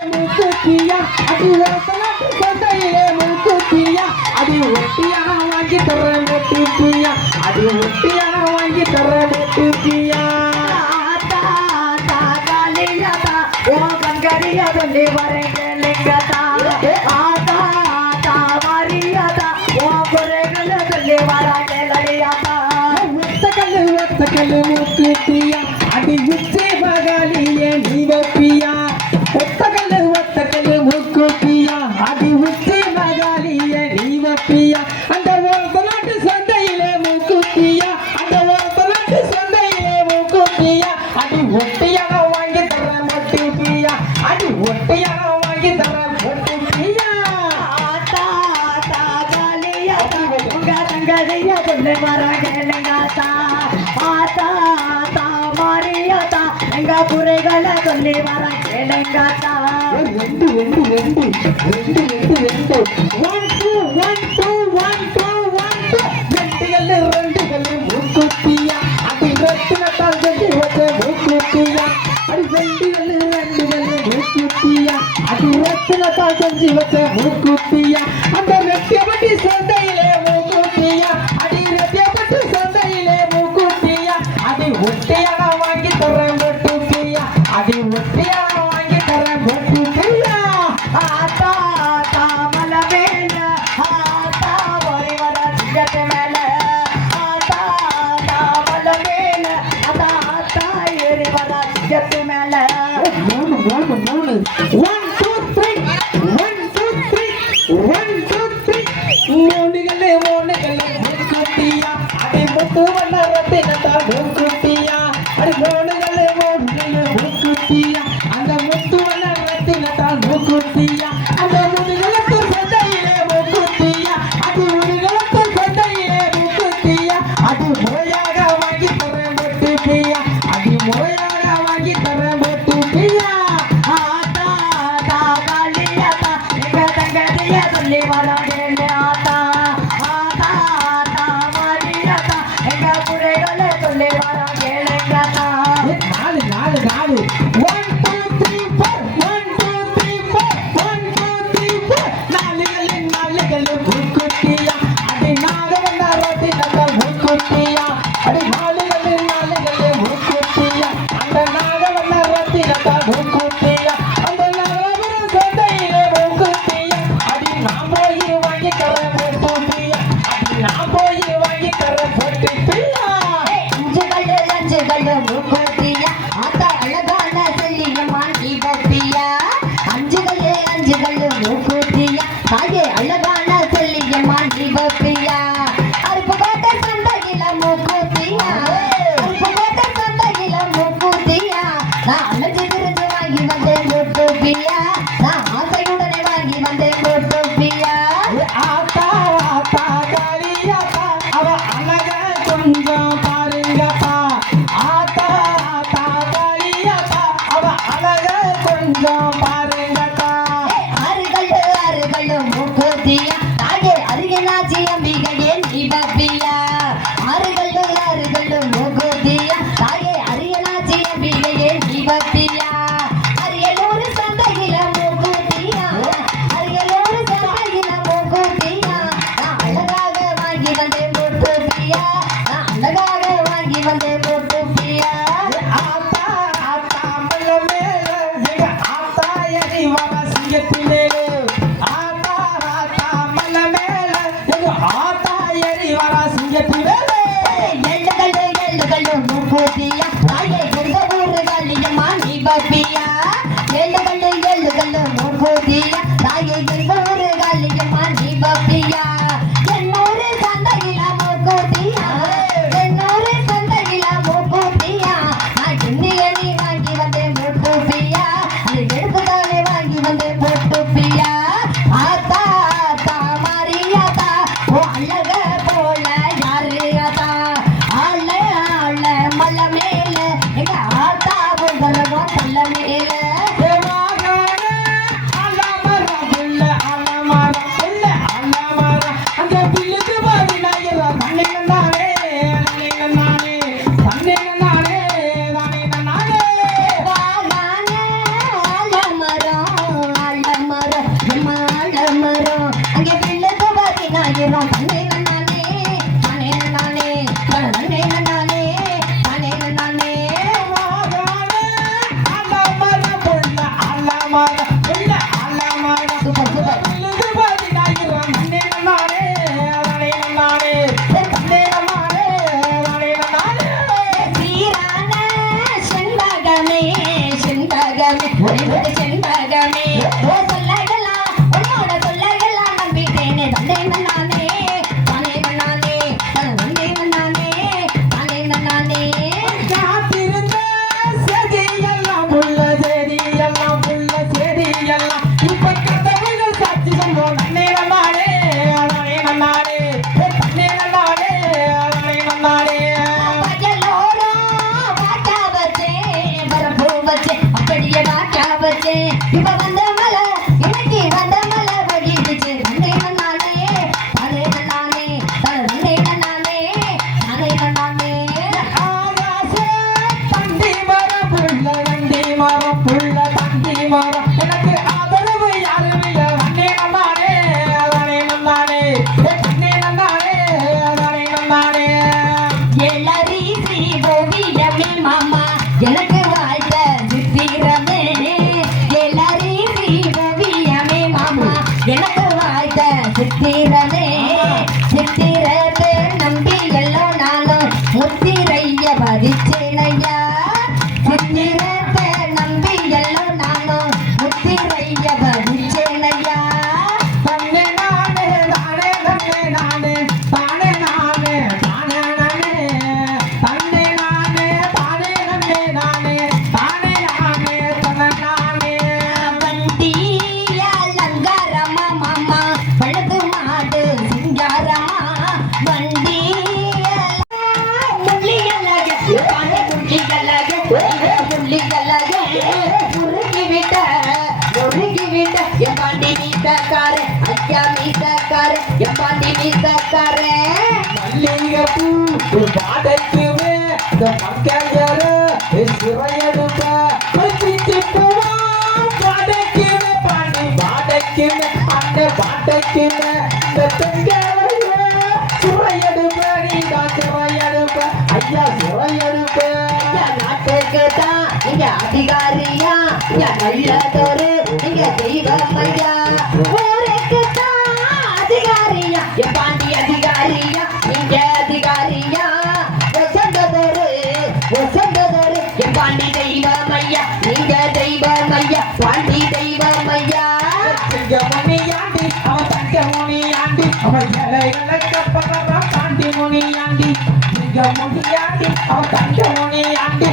மூக்குத்தியா அடி ஒருத்தனாட்டு சந்தையிலே மூக்குத்தியா அடி ஒட்டியா வாங்கி தர மூக்குத்தியா அடி ஒட்டியா வாங்கி தர மூக்குத்தியா கங்கரியாதே வரங்கலிங்கதா ஆதா ஆதா மரியாதா ஓ குரேகலதே வரங்கலியாதா ஒத்தக்கல்லு மூக்குத்தியா அடி உச்சே மகாலியே நீ வப்பியா ஒத்தக்கல்லு மூக்குத்தியா அடி உச்சே மகாலியே நீ வப்பியா அந்த ஒருத்தனாட்டு சந்தையிலே மூக்குத்தியா அந்த ஒருத்தனாட்டு சந்தையிலே மூக்குத்தியா அடி ஒட்டியாக வாங்கி தர மூக்குத்தியா அடி ஒட்டியாக வாங்கி தர மூக்குத்தியா ஆதா ஆதா காலியாதா உங்க கங்கரியாதே வரங்கலிங்கதா ஆதா ஆதா மரியாதா எங்க குரேகல சொல்லி வரங்கலிங்கதா ரெண்டு 1 2 ரெண்டுகள் மூக்குத்தியா அடி ரத்தினத்தால் செஞ்சு வச்ச மூக்குத்தியா அடி ரெண்டுகள் மூக்குத்தியா அடி ரத்தினத்தால் செஞ்சு வச்ச மூக்குத்தியா அந்த ரெட்டியப்பட்டி சந்தையிலே மூக்குத்தியா அடி ரெட்டியப்பட்டி சந்தையிலே மூக்குத்தியா அடி ஒட்டியாக வாங்கி தர மூக்குத்தியா அடி ஒட்டியாக வாங்கி தர மூக்குத்தியா ஆதா ஆதா மலமேல ஆதா வரி வர ஜகத் மேல ஆதா ஆதா மலமேல ஆதா ஆதா ஏறி வர ஜகத் மேல மூணு 1 2 3 மூணுகளே மூக்குத்தியா அடி முத்து வண்ண ரத்தினத்தால் மூக்குத்தியா அடி மூணுகளே மூக்குத்தியா அந்த முத்து வண்ண ரத்தினத்தால் மூக்குத்தியா அந்த முதுகலத்து சந்தையிலே மூக்குத்தியா அடி முதுகலத்து சந்தையிலே மூக்குத்தியா அடி முறையாக வாங்கி தர மூக்குத்தியா அடி முறையாக வாங்கி தர மூக்குத்தியா ஆதா ஆதா காலியாதா எங்க தங்கதிய சொல்லி வரங்கேல ஆதா ஆதா ஆதா மரியாதா எங்க குரேகல சொல்லி வரங்கேலங்கதா நாலு 1 2 3 4 நாலுகள் மூக்குத்தியா அடி நாகவண்ண ரத்தினத்தால் மூக்குத்தியா அடி நாலுகள் மூக்குத்தியா அந்த நாகவண்ண ரத்தினத்தால் மூக்குத்தியா அந்த நாகவண்ண சந்தையிலே மூக்குத்தியா அடி நான் போய் வாங்கி தர மூக்குத்தியா அடி நான் போய் வாங்கி தர மூக்குத்தியா அஞ்சுகள் மூக்குத்தியா ஆத்தா அழகான செல்லியம்மா நீ பத்தியா அஞ்சுகள் மூக்குத்தியா தாயே அழகான செல்லியம்மா நீ பத்தியா அருப்பு கோட்டை சந்தையில மூக்குத்தியா அருப்பு கோட்டை சந்தையில மூக்குத்தியா நான் அழைச்சு திரிஞ்சு வாங்கி வந்தேன் மூக்குத்தியா நான் ஆசையுடனே வாங்கி வந்தேன் மூக்குத்தியா ஆத்தா ஆத்தா காளியாத்தா அவ அழக கொஞ்சம் பாருங்கப்பா ஆத்தா ஆத்தா காளியாத்தா அவ அழக கொஞ்சம் பாருங்கப்பா ஆறுகள் மூக்குத்தியா தாயே அருகனாச்சி அம்பிகையே நீ பப்பியா ஆறுகள் மூக்குத்தியா தாயே அருகனாச்சி அம்பிகையே நீ பப்பியா அரியலூர் சந்தையில மூக்குத்தியா அரியலூர் சந்தையில மூக்குத்தியா நான் அழகாக வாங்கி வந்தேன் மூக்குத்தியா நான் அழகாக வாங்கி வந்தேன் மூக்குத்தியா ஆத்தா ஆத்தா மல்ல மேல எங்க ஆத்தா எரி வர சிங்கத்திலே ஆத்தா ஆத்தா மல்ல மேல எங்க ஆத்தா எரி வர சிங்கத்திலே எள்ளுகள் மூக்குத்தியா தாயே எங்க ஊருகளியம்மா நீ பப்பியா எள்ளுகள் மூக்குத்தியா தாயே எங்க ஊருகளியம்மா நீ பப்பியா என்னூரு சந்தையில மூக்குத்தியா என்னூரு சந்தையில மூக்குத்தியா நான் கிண்ணிய நீ வாங்கி வந்தேன் மூக்குத்தியா அது எடுப்புதானே வாங்கி வந்தேன் மூக்குத்தியா ஆத்தா ஆத்தா மரியாதா ஓ அழக போல யாரு ஆத்தா ஆள ஆள மல்ல மேல எங்க ஆத்தா உங்களோ தள்ள மேல தேவாகன அலமரகுள்ள அல ஆலமரம் உள்ள ஆலமரம் சூப்பர் சூப்பர் விழுது பதினாயிரம் நன்னே நன்னானே நானே நன்னானே நன்னே நன்னானே நானே நன்னானே சீரான செண்பகமே செண்பகமே உனது செண்பகமே ஓ சொல்லலாம் உன்னோட சொல்லலாம் நம்பிட்டேனே தந்தை நானே தானே நானே தந்தை நானே தானே நானே காத்திருந்த செடியெல்லாம் புள்ள செடியெல்லாம் புள்ள செடியெல்லாம் இப்ப கதவுகள் சாட்சி சொல்வோம் நன்னே நன்னானே நானே நன்னானே தன்னே நன்னானே நானே நன்னானே பகலோரா வாட்டா வச்சேன் வரப்பூ வச்சேன் அப்படியே வாட்டா வச்சேன் இப்ப வந்த மலை எனக்கு வந்த மலை வகிடுச்சு தந்தை நானே தானே நானே தந்தை நானே தானே நானே ஆகாசே தண்டி மரம் புள்ள தண்டி மரம் புள்ள தண்டி மரம் எனக்கு ஆதரவு யாரும் இல்ல நன்னே நன்னானே நானே நன்னானே தன்னே நன்னானே நானே நன்னானே எல்லரீசி ஓவியமே மாமா எனக்கு வாழ்த்த சித்திரமே எல்லரீசி ஓவியமே மாமா எனக்கு வாழ்த்த சித்திரமே சித்திரத்தை நம்பி எல்லாம் நானும் முத்திரைய பதிச்சேனையா சித்திரத்தை நம்பி எல்லாம் நானும் முத்திரைய பதிச்சேனையா தன்னே நானே தானே தன்னே நானே தானே நானே தானே நானே தன்னே நானே தானே நன்னே நானே தானே நானே தன்னை நானே வண்டிய லங்காரமா மாமா பழுது மாடு சிங்காரமா வண்டிய முள்ளியலக பானை முள்ளியலக முள்ளியலக முருகி விட்ட என் பாண்டி மீசக்கார ஐயா மீசக்கார என் பாண்டி மீசக்கார மல்லிகைப்பூ பாடைக்குமே இந்த மங்கையரு சிறையெடுப்ப பூவா பாடைக்குமே பாண்டி பாடைக்குமே அந்த பாடைக்குமே இந்த பெண்களையே சிறையெடுப்ப நீதான் சிறையெடுப்ப ஐயா சிறையெடுப்ப ஐயா நாட்டுக்கு தான் நீங்க அதிகாரியா இங்க நல்லதொரு நீங்க தெய்வம் ஐயா ஊருக்கு தான் அதிகாரியா என் பாண்டி அதிகாரியா நீங்க அதிகாரியா வசந்ததொரு என் பாண்டி தெய்வம் ஐயா நீங்க தெய்வம் ஐயா பாண்டி தெய்வம் ஐயா சிங்கமணியாண்டி அவன் தங்கமணியாண்டி அவன் இலைகளை கப்பலாம் தாண்டி மணியாண்டி சிங்கமணியாண்டி அவன் தங்கமணியாண்டி